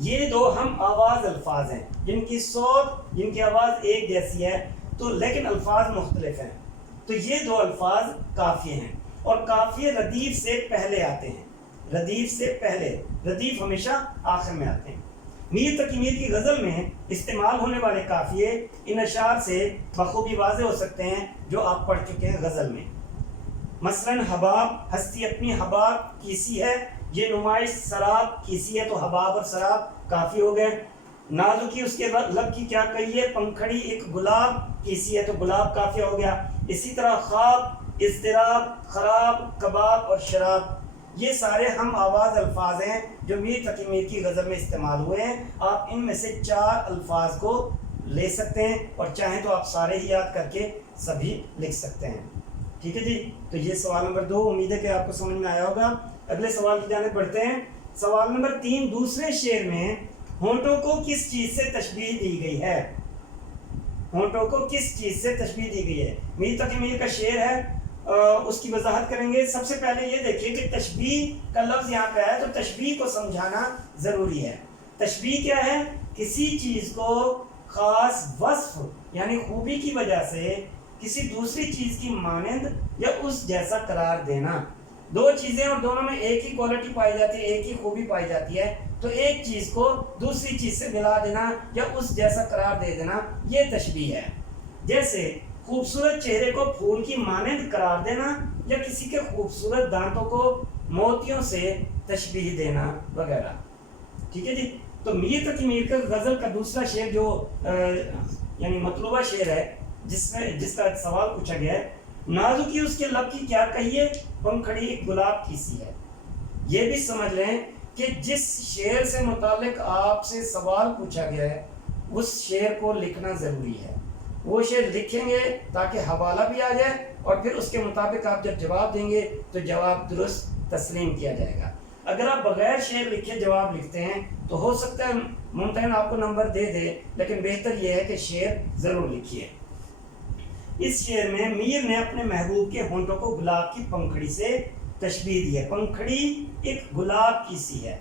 یہ دو ہم آواز الفاظ ہیں جن کی صوت، جن کی آواز ایک جیسی ہے تو لیکن الفاظ مختلف ہیں. تو یہ دو الفاظ قافیے ہیں، اور قافیے ردیف سے پہلے آتے ہیں. ردیف سے پہلے، ردیف ہمیشہ آخر میں آتے ہیں. میر تقی میر کی غزل میں استعمال ہونے والے قافیے ان اشعار سے بخوبی واضح ہو سکتے ہیں جو آپ پڑھ چکے ہیں غزل میں. مثلاً حباب، ہستی اپنی حباب کیسی ہے، یہ نمائش سراب کیسی ہے، تو حباب اور سراب کافی ہو گئے. نازکی اس کے لب کی کیا کہیے، پنکھڑی ایک گلاب کیسی ہے، تو گلاب کافی ہو گیا. اسی طرح خواب، اضطراب، خراب، کباب اور شراب، یہ سارے ہم آواز الفاظ ہیں جو میر تقی میر کی غزل میں استعمال ہوئے ہیں. آپ ان میں سے 4 الفاظ کو لے سکتے ہیں، اور چاہیں تو آپ سارے ہی یاد کر کے سبھی لکھ سکتے ہیں. ٹھیک ہے جی. تو یہ سوال نمبر 2، امید ہے کہ آپ کو سمجھ میں آیا ہوگا. اگلے سوال کی جانب بڑھتے ہیں. سوال نمبر 3، دوسرے شعر میں ہونٹوں کو کس چیز سے تشبیہ دی گئی ہے؟ ہونٹوں کو کس چیز سے تشبیہ دی گئی ہے؟ میر تقی میر کا شعر ہے، اس کی وضاحت کریں گے. سب سے پہلے یہ دیکھیے کہ تشبیہ کا لفظ یہاں پہ ہے، تو تشبیہ کو سمجھانا ضروری ہے. تشبیہ کیا ہے؟ کسی چیز کو خاص وصف یعنی خوبی کی وجہ سے کسی دوسری چیز کی مانند یا اس جیسا قرار دینا. دو چیزیں اور دونوں میں ایک ہی کوالٹی پائی جاتی ہے، ایک ہی خوبی پائی جاتی ہے، تو ایک چیز کو دوسری چیز سے ملا دینا یا اس جیسا قرار دے دینا، یہ تشبیہ ہے. جیسے خوبصورت چہرے کو پھول کی مانند قرار دینا، یا کسی کے خوبصورت دانتوں کو موتیوں سے تشبیہ دینا وغیرہ. ٹھیک ہے جی. تو میر تقی میر کا غزل کا دوسرا شعر جو یعنی مطلوبہ شعر ہے، جس کا سوال پوچھا گیا ہے، نازکی اس کے لب کی کیا کہیے، پنکھڑی ایک گلاب کیسی ہے. یہ بھی سمجھ لیں کہ جس شعر سے متعلق آپ سے سوال پوچھا گیا ہے اس شعر کو لکھنا ضروری ہے. وہ شعر لکھیں گے تاکہ حوالہ بھی آ جائے، اور پھر اس کے مطابق آپ جب جواب دیں گے تو جواب درست تسلیم کیا جائے گا. اگر آپ بغیر شعر لکھے جواب لکھتے ہیں تو ہو سکتا ہے ممتحن آپ کو نمبر دے دے، لیکن بہتر یہ ہے کہ شعر ضرور لکھیے. اس شعر میں میر نے اپنے محبوب کے ہونٹوں کو گلاب کی پنکھڑی سے تشبیہ دی ہے. پنکھڑی ایک گلاب کی سی ہے،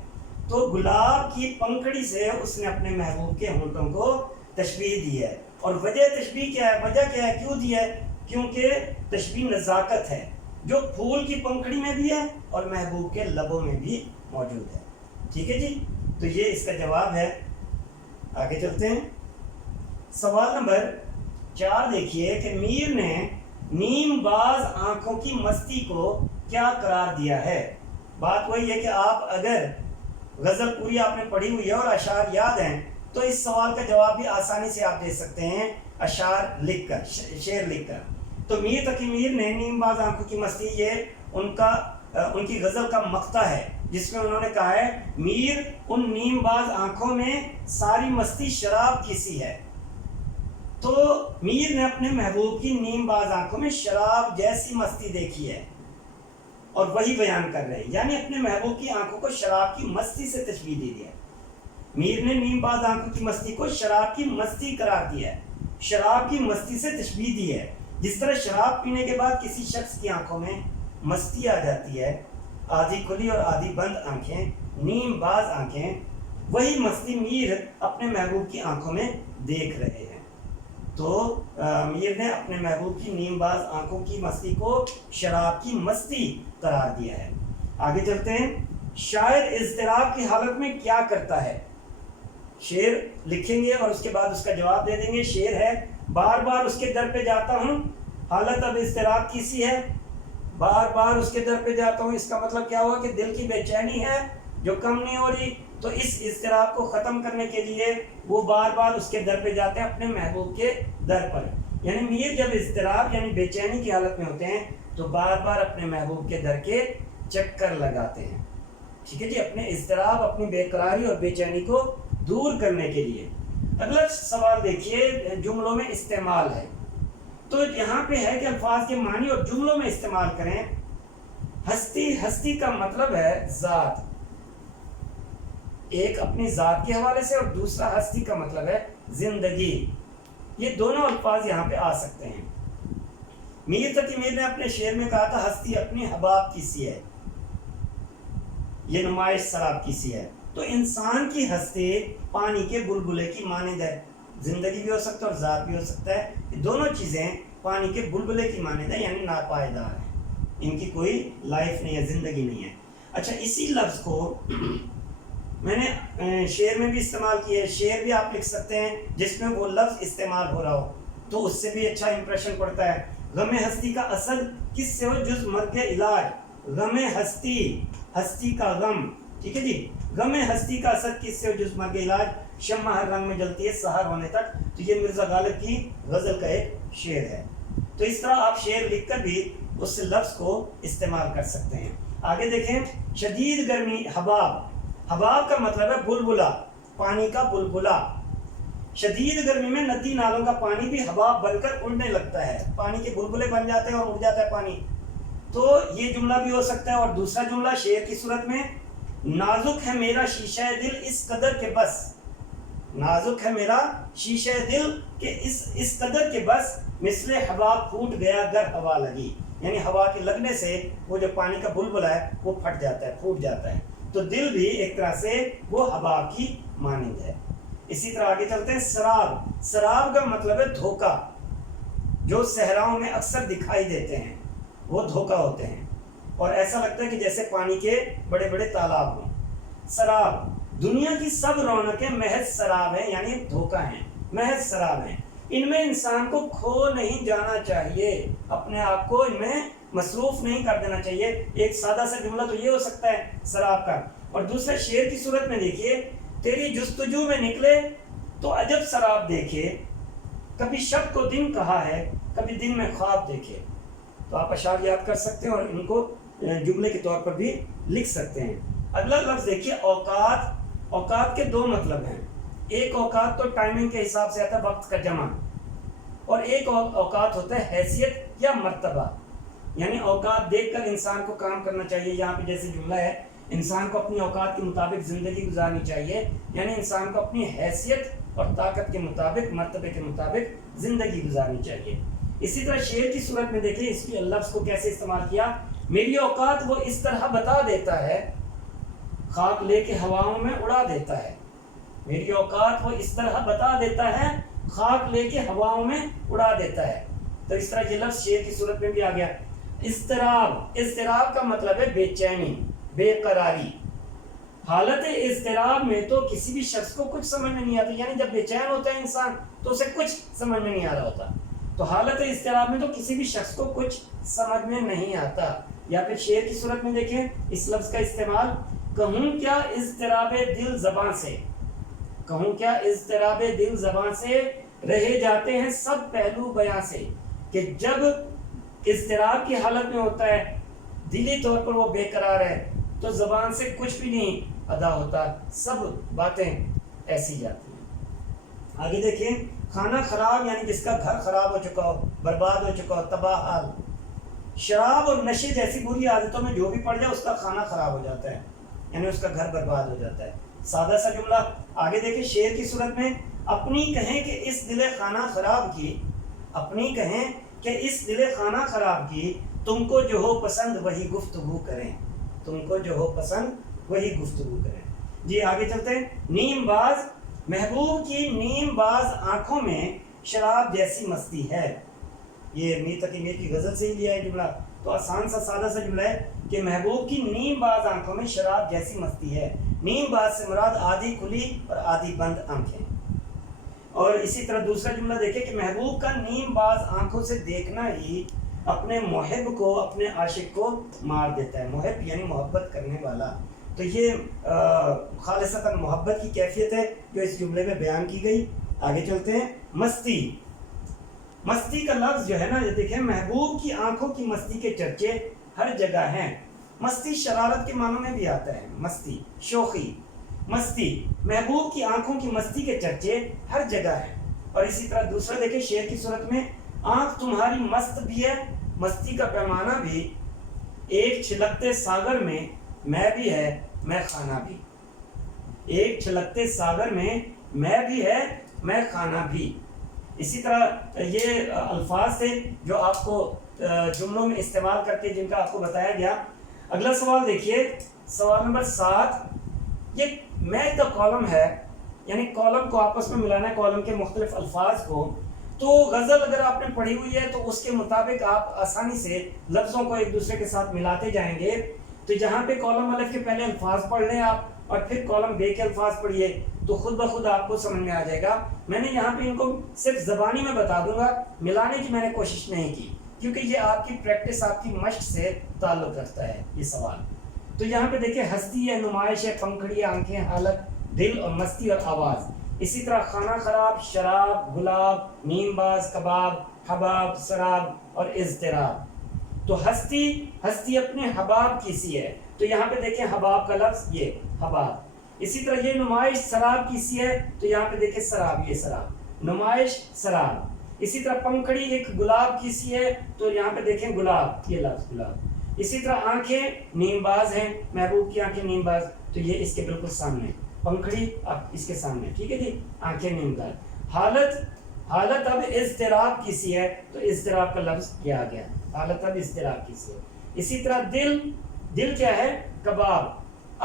تو گلاب کی پنکھڑی سے اس نے اپنے محبوب کے ہونٹوں کو تشبیہ دی ہے. اور وجہ تشبیہ کیا ہے، وجہ کیا ہے، کیوں دی ہے؟ کیونکہ تشبیہ نزاکت ہے، جو پھول کی پنکھڑی میں بھی ہے اور محبوب کے لبوں میں بھی موجود ہے. ٹھیک ہے جی. تو یہ اس کا جواب ہے. آگے چلتے ہیں. سوال نمبر 4 دیکھیے کہ میر نے نیم باز آنکھوں کی مستی کو کیا قرار دیا ہے. بات وہی ہے کہ آپ اگر غزل پوری آپ نے پڑھی ہوئی ہے اور اشعار یاد ہیں تو اس سوال کا جواب بھی آسانی سے آپ دے سکتے ہیں اشعار لکھ کر، شعر لکھ کر. تو میر تقی میر نے نیم باز آنکھوں کی مستی، یہ ان کی غزل کا مقطع ہے جس میں انہوں نے کہا ہے، میر ان نیم باز آنکھوں میں ساری مستی شراب کی سی ہے. تو میر نے اپنے محبوب کی نیم باز آنکھوں میں شراب جیسی مستی دیکھی ہے اور وہی بیان کر رہے ہیں، یعنی اپنے محبوب کی آنکھوں کو شراب کی مستی سے تشبیہ دے دیا. میر نے نیم باز آنکھوں کی مستی کو شراب کی مستی قرار دیا ہے، شراب کی مستی سے تشبیہ دی ہے. جس طرح شراب پینے کے بعد کسی شخص کی آنکھوں میں مستی آ جاتی ہے، آدھی کھلی اور آدھی بند آنکھیں، نیم باز آنکھیں، وہی مستی میر اپنے محبوب کی آنکھوں میں دیکھ رہے ہیں. تو میر نے اپنے محبوب کی نیم باز آنکھوں کی مستی کو شراب کی مستی قرار دیا ہے. آگے چلتے ہیں. شاعر اضطراب کی حالت میں کیا کرتا ہے؟ شعر لکھیں گے اور اس کے بعد اس کا جواب دے دیں گے. شعر ہے، بار بار اس کے در پہ جاتا ہوں، حالت اب اضطراب کی سی ہے. بار بار اس کے در پہ جاتا ہوں، اس کا مطلب کیا ہوا کہ دل کی بے چینی ہے جو کم نہیں ہو رہی. تو اس اضطراب کو ختم کرنے کے لیے وہ بار بار اس کے در پہ جاتے ہیں، اپنے محبوب کے در پر. یعنی میر جب اضطراب یعنی بے چینی کی حالت میں ہوتے ہیں تو بار بار اپنے محبوب کے در کے چکر لگاتے ہیں. ٹھیک ہے جی. اپنے اضطراب، اپنی بے قراری اور بے چینی کو دور کرنے کے لیے. اگلا سوال دیکھیے، جملوں میں استعمال ہے. تو یہاں پہ ہے کہ الفاظ کے معنی اور جملوں میں استعمال کریں. ہستی، ہستی کا مطلب ہے ذات، ایک اپنی ذات کے حوالے سے، اور دوسرا ہستی کا مطلب ہے زندگی. یہ دونوں الفاظ یہاں پہ آ سکتے ہیں. میر تقی میر نے اپنے شعر میں کہا تھا، ہستی اپنی حباب کی سی ہے. یہ نمائش سراب کی سی ہے۔ تو انسان کی ہستی پانی کے بلبلے کی مانند ہے، زندگی بھی ہو سکتا ہے اور ذات بھی ہو سکتا ہے، یہ دونوں چیزیں پانی کے بلبلے کی مانند ہے، یعنی ناپائیدار ہیں، ان کی کوئی لائف نہیں ہے، زندگی نہیں ہے۔ اچھا، اسی لفظ کو میں نے شعر میں بھی استعمال کیا ہے، شعر بھی آپ لکھ سکتے ہیں جس میں وہ لفظ استعمال ہو رہا ہو، تو اس سے بھی اچھا امپریشن پڑتا ہے۔ غم ہستی کا اصل کس سے ہو جز مرگ علاج، غم ہستی، ہستی کا غم، ٹھیک ہے جی، غم ہستی کا اثر کس سے ہو جز مرگ علاج، شمع ہر رنگ میں جلتی ہے سحر ہونے تک۔ تو یہ مرزا غالب کی غزل کا ایک شعر ہے۔ تو اس طرح آپ شعر لکھ کر بھی اس لفظ کو استعمال کر سکتے ہیں۔ آگے دیکھیں، شدید گرمی، حباب، حباب کا مطلب ہے بلبلا، پانی کا بلبلا۔ شدید گرمی میں ندی نالوں کا پانی بھی حباب بن کر اڑنے لگتا ہے، پانی کے بلبلے بن جاتے ہیں اور اڑ جاتا ہے پانی۔ تو یہ جملہ بھی ہو سکتا ہے۔ اور دوسرا جملہ شعر کی صورت میں، نازک ہے میرا شیشہ دل اس قدر کے بس، نازک ہے میرا شیشہ دل کہ اس قدر کے بس، مثل حباب پھوٹ گیا گر ہوا لگی، یعنی ہوا کے لگنے سے وہ جو پانی کا بلبلا ہے وہ پھٹ جاتا ہے، پھوٹ جاتا ہے۔ تو دل بھی ایک طرح سے وہ حباب کی مانند ہے۔ اسی طرح آگے چلتے ہیں، سراب، سراب کا مطلب ہے دھوکہ، جو صحراؤں میں اکثر دکھائی دیتے ہیں، وہ دھوکہ ہوتے ہیں اور ایسا لگتا ہے کہ جیسے پانی کے بڑے بڑے تالاب ہوں۔ سراب، دنیا کی سب رونقیں محض سراب ہیں، یعنی دھوکہ ہیں، محض سراب ہیں، ان میں انسان کو کھو نہیں جانا چاہیے، اپنے آپ کو ان میں مصروف نہیں کر دینا چاہیے۔ ایک سادہ سا جملہ تو یہ ہو سکتا ہے سراب کا۔ اور دوسرے شعر کی صورت میں دیکھیے، تیری جستجو میں نکلے تو عجب سراب دیکھے، کبھی شب کو دن کہا ہے کبھی دن میں خواب دیکھے۔ تو آپ اشعار یاد کر سکتے ہیں اور ان کو جملے کے طور پر بھی لکھ سکتے ہیں۔ اگلا لفظ دیکھیے، اوقات، اوقات کے دو مطلب ہیں، ایک اوقات تو ٹائمنگ کے حساب سے آتا ہے، وقت کا جمع، اور ایک اوقات ہوتا ہے حیثیت یا مرتبہ، یعنی اوقات دیکھ کر انسان کو کام کرنا چاہیے۔ یہاں پہ جیسے جملہ ہے، انسان کو اپنی اوقات کے مطابق زندگی گزارنی چاہیے، یعنی انسان کو اپنی حیثیت اور طاقت کے مطابق، مرتبے کے مطابق زندگی گزارنی چاہیے۔ اسی طرح شعر کی صورت میں دیکھیں اس کی لفظ کو کیسے استعمال کیا، میری اوقات وہ اس طرح بتا دیتا ہے، خاک لے کے ہواؤں میں اڑا دیتا ہے، میری اوقات وہ اس طرح بتا دیتا ہے، خاک لے کے ہواؤں میں اڑا دیتا ہے۔ تو اس طرح یہ لفظ شعر کی صورت میں بھی آ گیا۔ اضطراب، اضطراب کا مطلب ہے بے چینی، بے قراری۔ حالت اضطراب میں تو کسی بھی شخص کو کچھ سمجھ میں نہیں آتا، یعنی جب بے چین ہوتا ہے انسان تو اسے کچھ سمجھ میں نہیں آ رہا ہوتا۔ تو حالت اضطراب میں تو کسی بھی شخص کو کچھ سمجھ میں نہیں آتا۔ یا پھر شعر کی صورت میں دیکھیں اس لفظ کا استعمال، کہوں کیا اضطراب دل زباں سے، کہوں کیا اضطراب دل زباں سے، رہے جاتے ہیں سب پہلو بیاں سے، کہ جب اضطراب کی حالت میں ہوتا ہے، دلی طور پر وہ بے قرار ہے، تو زبان سے کچھ بھی نہیں ادا ہوتا، سب باتیں ایسی جاتی ہیں۔ آگے دیکھیں، کھانا خراب یعنی جس کا گھر خراب ہو چکا ہو، برباد ہو چکا ہو، تباہ حال۔ شراب اور نشے جیسی بری عادتوں میں جو بھی پڑ جائے اس کا کھانا خراب ہو جاتا ہے، یعنی اس کا گھر برباد ہو جاتا ہے۔ سادہ سا جملہ۔ آگے دیکھیں شعر کی صورت میں، اپنی کہیں کہ اس دل خانہ خراب کی، اپنی کہیں کہ اس دل خانہ خراب کی، تم کو جو ہو پسند وہی گفتگو کریں، تم کو جو ہو پسند وہی گفتگو کریں۔ جی آگے چلتے ہیں، نیم باز، محبوب کی نیم باز آنکھوں میں شراب جیسی مستی ہے۔ یہ میر تقی میر کی غزل سے ہی لیا ہے جملہ۔ تو آسان سا سادہ سا جملہ ہے کہ محبوب کی نیم باز آنکھوں میں شراب جیسی مستی ہے۔ نیم باز سے مراد آدھی کھلی اور آدھی بند آنکھیں۔ اور اسی طرح دوسرا جملہ دیکھیں کہ محبوب کا نیم باز آنکھوں سے دیکھنا ہی اپنے محب کو، اپنے عاشق کو مار دیتا ہے۔ محب یعنی محبت کرنے والا۔ تو یہ خالصتاً محبت کی کیفیت ہے جو اس جملے میں بیان کی گئی۔ آگے چلتے ہیں، مستی، مستی کا لفظ جو ہے نا، یہ دیکھیں، محبوب کی آنکھوں کی مستی کے چرچے ہر جگہ ہیں۔ مستی شرارت کے معنوں میں بھی آتا ہے، مستی شوخی، مستی، محبوب کی آنکھوں کی مستی کے چرچے ہر جگہ ہیں۔ اور اسی طرح دوسرا دیکھیں شعر کی صورت میں، آنکھ تمہاری مست بھی ہے، مستی کا پیمانہ بھی، ایک چھلکتے ساگر میں میں بھی ہے میں خانہ بھی، ایک چھلکتے ساگر میں میں بھی ہے میں خانہ بھی۔ اسی طرح یہ الفاظ تھے جو آپ کو جملوں میں استعمال کر کے جن کا آپ کو بتایا گیا۔ اگلا سوال دیکھیے، سوال نمبر 7، یہ میچ دا کالم ہے، یعنی کالم کو آپس میں ملانا ہے، کالم کے مختلف الفاظ کو. تو غزل اگر آپ نے پڑھی ہوئی ہے تو اس کے مطابق آپ آسانی سے لفظوں کو ایک دوسرے کے ساتھ ملاتے جائیں گے. تو جہاں پہ کالم الف کے پہلے الفاظ پڑھ لیں آپ اور پھر کالم بے کے الفاظ پڑھیے تو خود بخود آپ کو سمجھ میں آ جائے گا. میں نے یہاں پہ ان کو صرف زبانی میں بتا دوں گا، ملانے کی میں نے کوشش نہیں کی کیونکہ یہ آپ کی پریکٹس، آپ کی مشق سے تعلق رکھتا ہے یہ سوال. تو یہاں پہ دیکھیں ہستی ہے، نمائش ہے، پنکھڑی، آنکھیں، حالت، دل اور مستی اور آواز. اسی طرح کھانا خراب، شراب، گلاب، نیم باز، کباب، حباب، سراب اور اضطراب. تو ہستی اپنے حباب کی سی ہے، تو یہاں پہ دیکھیں حباب کا لفظ یہ حباب. اسی طرح یہ نمائش سراب کی سی ہے، تو یہاں پہ دیکھیں سراب، یہ سراب، نمائش سراب. اسی طرح پنکھڑی ایک گلاب کی سی ہے، تو یہاں پہ دیکھیں گلاب، یہ لفظ گلاب. اسی طرح آنکھیں نیم باز ہیں، محبوب کی آنکھیں نیم باز، تو یہ اس کے بالکل سامنے پنکھڑی اب اس کے سامنے، ٹھیک ہے جی، آنکھیں نیم باز. حالت اب اضطراب کی سی ہے، تو اضطراب کا لفظ یہ آ گیا، حالت اب اضطراب کی سی ہے. اسی طرح دل کیا ہے؟ کباب.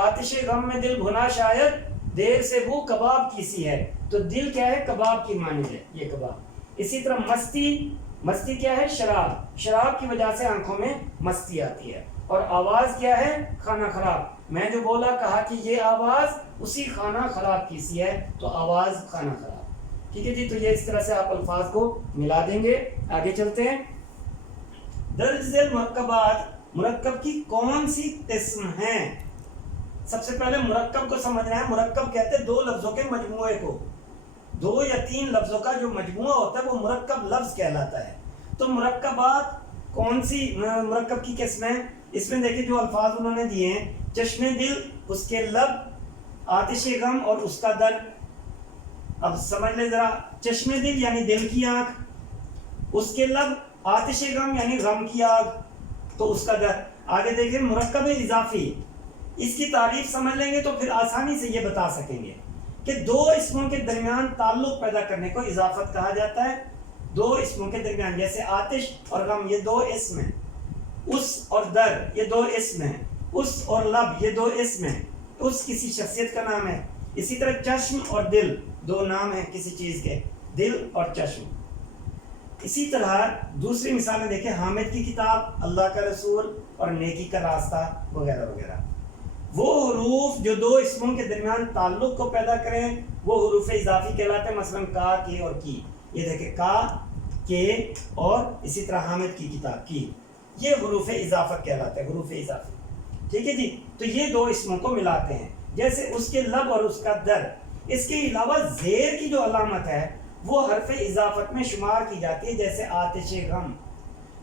آتش غم میں دل بھنا شاید، دیر سے وہ کباب کی سی ہے، تو دل کیا ہے؟ کباب کی مانند ہے، یہ کباب. اسی طرح مستی کیا ہے؟ شراب کی وجہ سے آنکھوں میں مستی آتی ہے. اور آواز کیا ہے؟ کھانا خراب. میں جو بولا کہا کہ یہ آواز اسی کھانا خراب کی سی ہے، تو آواز کھانا خراب. ٹھیک ہے جی، تو یہ اس طرح سے آپ الفاظ کو ملا دیں گے. آگے چلتے ہیں. درج ذیل مرکبات مرکب کی کون سی قسم ہیں؟ سب سے پہلے مرکب کو سمجھنا ہے. مرکب کہتے ہیں دو لفظوں کے مجموعے کو، 2 یا 3 لفظوں کا جو مجموعہ ہوتا ہے وہ مرکب لفظ کہلاتا ہے. تو مرکبات کون سی مرکب کی قسمیں؟ اس میں دیکھیں جو الفاظ انہوں نے دیے ہیں، چشم دل، اس کے لب، آتش غم اور اس کا درد. اب سمجھ لیں ذرا، چشم دل یعنی دل کی آنکھ، اس کے لب آتش غم یعنی غم کی آگ، تو اس کا درد. آگے دیکھیں مرکب اضافی، اس کی تعریف سمجھ لیں گے تو پھر آسانی سے یہ بتا سکیں گے کہ 2 اسموں کے درمیان تعلق پیدا کرنے کو اضافت کہا جاتا ہے. 2 اسموں کے درمیان، جیسے آتش اور غم یہ 2 اسم ہیں، اس اور در یہ 2 اسم ہیں، اس اور لب یہ 2 اسم ہیں، اس کسی شخصیت کا نام ہے. اسی طرح چشم اور دل 2 نام ہیں کسی چیز کے، دل اور چشم. اسی طرح دوسری مثالیں دیکھیں، حامد کی کتاب، اللہ کا رسول اور نیکی کا راستہ وغیرہ وغیرہ. وہ حروف جو 2 اسموں کے درمیان تعلق کو پیدا کریں وہ حروف اضافی کہلاتے ہیں. مثلا کا، کے اور کی. یہ دیکھیں کا، کے اور اسی طرح حامد کی کتاب کی، یہ حروف اضافت کہلاتے ہیں، حروف اضافی. ٹھیک ہے جی، تو یہ 2 اسموں کو ملاتے ہیں. جیسے اس کے لب اور اس کا در. اس کے علاوہ زیر کی جو علامت ہے وہ حرف اضافت میں شمار کی جاتی ہے، جیسے آتش غم،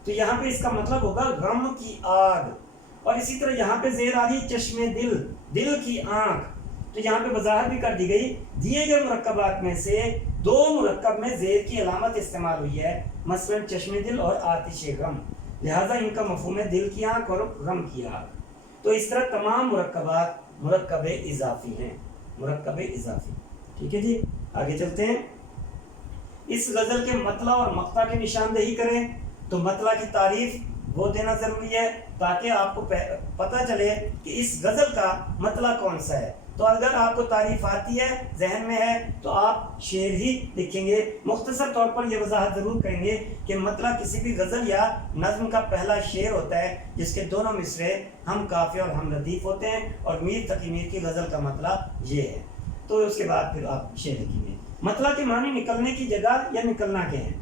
تو یہاں پہ اس کا مطلب ہوگا غم کی آگ. اور اسی طرح یہاں پہ زیر آ رہی چشم دل، دل کی آنکھ، تو یہاں پہ وضاحت بھی کر دی گئی. دیے گئے مرکبات میں سے 2 مرکب میں زیر کی علامت استعمال ہوئی ہے، مثلا چشم دل اور آتش غم، لہذا ان کا مفہوم ہے دل کی آنکھ اور غم کی آگ. تو اس طرح تمام مرکبات مرکب اضافی ہیں، مرکب اضافی. ٹھیک ہے جی، آگے چلتے ہیں. اس غزل کے مطلع اور مقطع کی نشاندہی کریں. تو مطلع کی تعریف وہ دینا ضروری ہے تاکہ آپ کو پتہ چلے کہ اس غزل کا مطلع کون سا ہے. تو اگر آپ کو تعریف آتی ہے، ذہن میں ہے، تو آپ شعر ہی لکھیں گے. مختصر طور پر یہ وضاحت ضرور کریں گے کہ مطلع کسی بھی غزل یا نظم کا پہلا شعر ہوتا ہے جس کے دونوں مصرے ہم قافیہ اور ہم ردیف ہوتے ہیں، اور میر تقی میر کی غزل کا مطلع یہ ہے. تو اس کے بعد پھر آپ شعر لکھیں گے. مطلع کے معنی نکلنے کی جگہ یا نکلنا کے ہیں.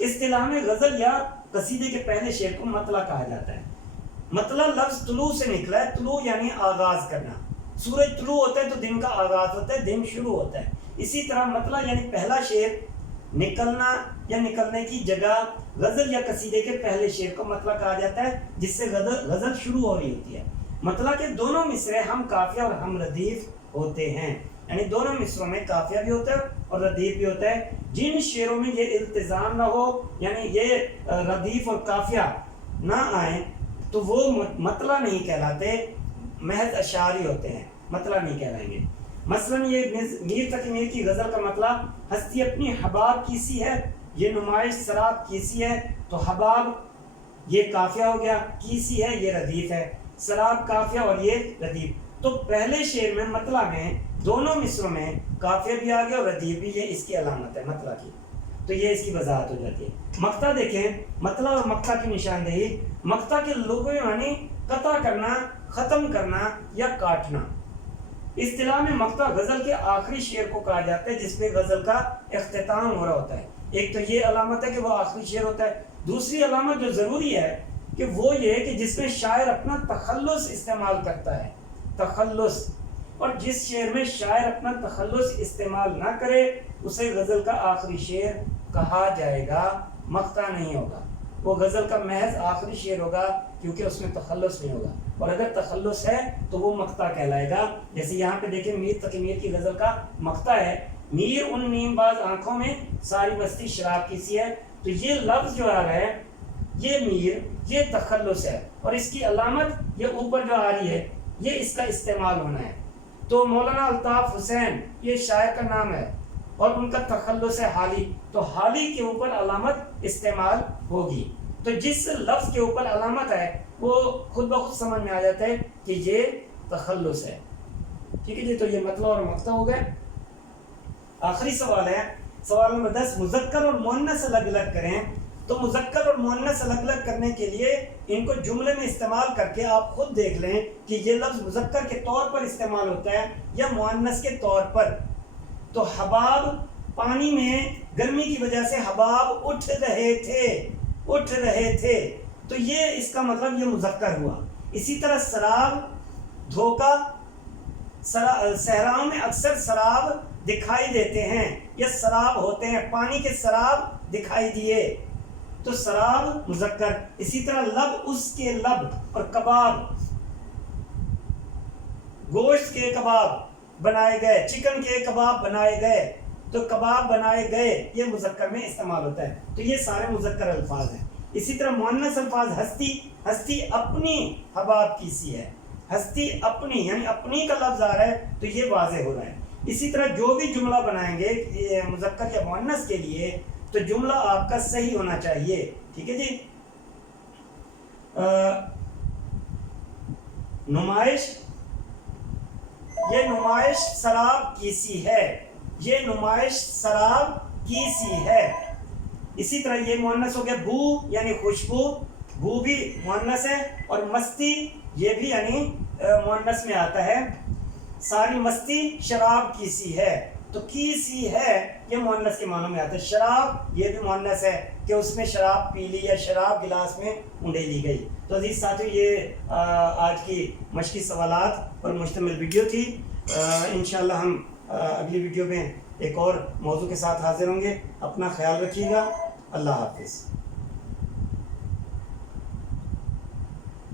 اصطلاح میں غزل یا قصیدے کے پہلے شعر کو مطلع کہا جاتا ہے. مطلع لفظ طلوع سے نکلا ہے، طلوع یعنی آغاز کرنا. سورج طلوع ہوتا ہے تو دن کا آغاز ہوتا ہے، دن شروع ہوتا ہے. اسی طرح مطلع یعنی پہلا شعر، نکلنا یا نکلنے کی جگہ. غزل یا قصیدے کے پہلے شعر کو مطلع کہا جاتا ہے جس سے غزل شروع ہو رہی ہوتی ہے. مطلع کے دونوں مصرے ہم قافیہ اور ہم ردیف ہوتے ہیں، یعنی دونوں مصروں میں قافیہ بھی ہوتا ہے اور ردیف بھی ہوتا ہے. جن شعروں میں یہ التزام نہ ہو، یعنی یہ ردیف اور قافیہ نہ آئیں، تو وہ مطلع نہیں کہلاتے، محض اشعاری ہوتے ہیں، مطلع نہیں کہلائیں گے. مثلا یہ میر تقی میر کی غزل کا مطلع ہستی اپنی حباب کی سی ہے، یہ نمائش سراب کی سی ہے. تو حباب یہ قافیہ ہو گیا، کی سی ہے یہ ردیف ہے. سراب قافیہ اور یہ ردیف. تو پہلے شعر میں مطلع میں دونوں مصروں میں قافیہ بھی آ گیا اور ردیف بھی. یہ اس کی علامت ہے مطلع کی. تو یہ اس کی وضاحت ہو جاتی ہے. مقطع دیکھیں, مطلع اور مقطع کی نشاندہی. مقطع کے لغوی معنی قطع کرنا, ختم کرنا یا کاٹنا. اصطلاح میں مقطع غزل کے آخری شعر کو کہا جاتا ہے جس میں غزل کا اختتام ہو رہا ہوتا ہے. ایک تو یہ علامت ہے کہ وہ آخری شعر ہوتا ہے. دوسری علامت جو ضروری ہے کہ وہ یہ کہ جس میں شاعر اپنا تخلص استعمال کرتا ہے, تخلص. اور جس شعر میں شاعر اپنا تخلص استعمال نہ کرے اسے غزل کا آخری شعر کہا جائے گا, مقطع نہیں ہوگا. وہ غزل کا محض آخری شعر ہوگا کیونکہ اس میں تخلص نہیں ہوگا. اور اگر تخلص ہے تو وہ مقطع کہلائے گا. جیسے یہاں پہ دیکھیں میر تقی میر کی غزل کا مقطع ہے, میر ان نیم باز آنکھوں میں ساری مستی شراب کی سی ہے. تو یہ لفظ جو آ رہا ہے یہ میر, یہ تخلص ہے, اور اس کی علامت یہ اوپر جو آ رہی ہے یہ اس کا استعمال ہونا ہے. تو مولانا الطاف حسین یہ شاعر کا نام ہے اور ان کا تخلص ہے حالی, تو حالی کے اوپر علامت استعمال ہوگی. تو جس لفظ کے اوپر علامت ہے وہ خود بخود سمجھ میں آ جاتا ہے کہ یہ تخلص ہے. ٹھیک ہے جی, تو یہ مطلع اور مقطع ہو گئے. آخری سوال ہے, سوال نمبر 10. مذکر اور مؤنث الگ الگ کریں. تو مذکر اور مؤنث الگ الگ کرنے کے لیے ان کو جملے میں استعمال کر کے آپ خود دیکھ لیں کہ یہ لفظ مذکر کے طور پر استعمال ہوتا ہے یا مؤنث کے طور پر. تو حباب, پانی میں گرمی کی وجہ سے حباب اٹھ رہے تھے, اٹھ رہے تھے, تو یہ اس کا مطلب یہ مذکر ہوا. اسی طرح سراب, دھوکہ, صحراؤں میں اکثر سراب دکھائی دیتے ہیں یا سراب ہوتے ہیں, پانی کے سراب دکھائی دیے, تو سراب مذکر. اسی طرح لب, اس کے لب, اور کباب, گوشت کے کباب بنائے گئے, چکن کے کباب بنائے گئے, تو کباب بنائے گئے یہ مذکر میں استعمال ہوتا ہے. تو یہ سارے مذکر الفاظ ہیں. اسی طرح مؤنث الفاظ ہستی, ہستی اپنی حباب کی سی ہے, ہستی اپنی یعنی اپنی کا لفظ آ رہا ہے تو یہ واضح ہو رہا ہے. اسی طرح جو بھی جملہ بنائیں گے مذکر یا مؤنث کے لیے تو جملہ آپ کا صحیح ہونا چاہیے. ٹھیک ہے جی. نمائش, یہ نمائش سراب کی سی ہے, یہ نمائش سراب کی سی ہے. اسی طرح یہ مؤنث ہو گیا. بو یعنی خوشبو, بو بھی مؤنث ہے, اور مستی یہ بھی یعنی مؤنث میں آتا ہے. ساری مستی شراب کی سی ہے, تو کی سی ہے یہ مؤنث کے معنوں میں آتا ہے. شراب یہ بھی مؤنث ہے کہ اس میں شراب پی لی یا شراب گلاس میں انڈیلی گئی. تو عزیز ساتھیو یہ آج کی مشقی سوالات پر مشتمل ویڈیو تھی. انشاءاللہ ہم اگلی ویڈیو میں ایک اور موضوع کے ساتھ حاضر ہوں گے. اپنا خیال رکھیے گا. اللہ حافظ.